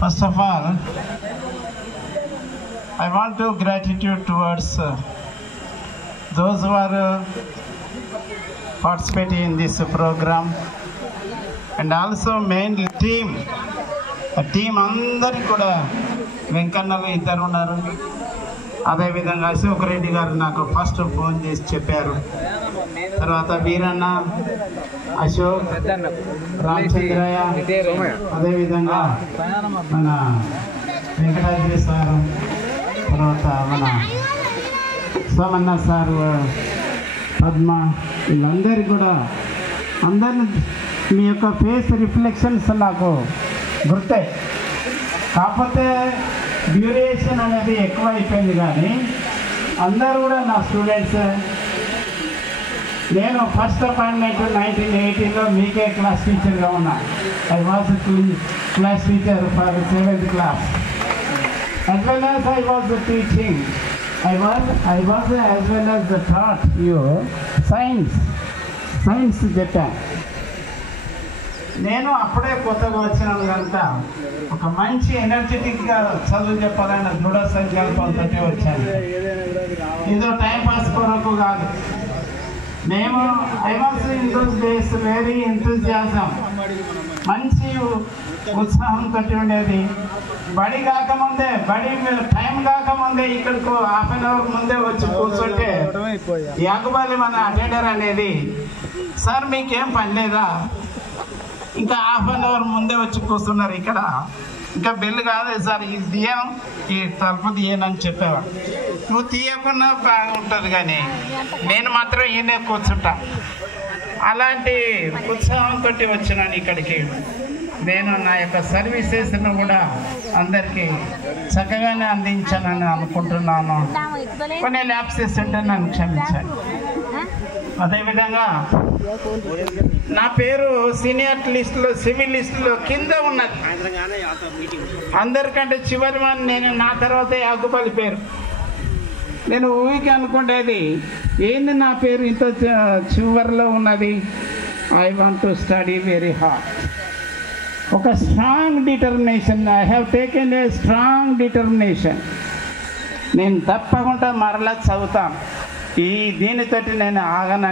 First of all, I want to gratitude towards those who are participating in this program, and also mainly team అందరికి కూడా వెంకన్నలు ఇద్దరు ఉన్నారు. అదేవిధంగా అశోక్ రెడ్డి గారు నాకు ఫస్ట్ ఫోన్ చేసి చెప్పారు. తర్వాత వీరన్న, అశోక్, రామచంద్రయ్య, అదేవిధంగా మన వెంకటాద్రి సారు, తర్వాత మన సోమన్న సారు, పద్మ, వీళ్ళందరికీ కూడా అందరిని మీ యొక్క ఫేస్ రిఫ్లెక్షన్స్ నాకు గుర్తే. కాకపోతే డ్యూరేషన్ అనేది ఎక్కువ అయిపోయింది, కానీ అందరూ కూడా నా స్టూడెంట్స్. నేను ఫస్ట్ అపాయింట్మెంట్ 1980లో మీకే క్లాస్ టీచర్గా ఉన్నా. I was class teacher for 7th class. as well as I was teaching. I was as well as taught you science చెప్పాను. నేను అప్పుడే కొత్తగా వచ్చినాను కనుక ఒక మంచి ఎనర్జెటిక్గా చదువు చెప్పాలని దృఢ సంకల్పంతో వచ్చాను. ఏదో టైంపాస్ కొరకు కాదు. మేము I was in those days very enthusiasm, మంచి ఉత్సాహంతో ఉండేది. బడి టైం కాకముందే ఇక్కడికి హాఫ్ అన్ అవర్ ముందే వచ్చి కూర్చుంటే యాగుబాలి మన అటెండర్ అనేది, సార్ మీకేం పని లేదా, ఇంకా హాఫ్ అన్ అవర్ ముందే వచ్చి కూర్చున్నారు ఇక్కడ, ఇంకా బెల్ కాదు సార్, ఇది తీయను, ఈ తలుపు తీయనని చెప్పేవాడు. నువ్వు తీయకుండా బాగుంటుంది, కానీ నేను మాత్రం ఈయనే కూర్చుంటా. అలాంటి ఉత్సాహంతో వచ్చినాను ఇక్కడికి. నేను నా యొక్క సర్వీసెస్ను కూడా అందరికీ చక్కగానే అందించానని అనుకుంటున్నాను. కొన్ని ల్యాప్సెస్ ఉంటే నన్ను క్షమించాను. అదేవిధంగా నా పేరు సీనియర్ లిస్టులో, సివిల్ లిస్టులో కింద ఉన్నది. అందరికంటే చివరి వాడిని నేను. నా తర్వాత యాగుబాలి పేరు. నేను ఊరికి అనుకునేది, ఏంది నా పేరు ఇంత చివరిలో ఉన్నది. I want to study very hard. ఒక strong determination. I have taken a strong determination. నేను తప్పకుండా మరలా చదువుతాను. దీనితోటి నేను ఆగను.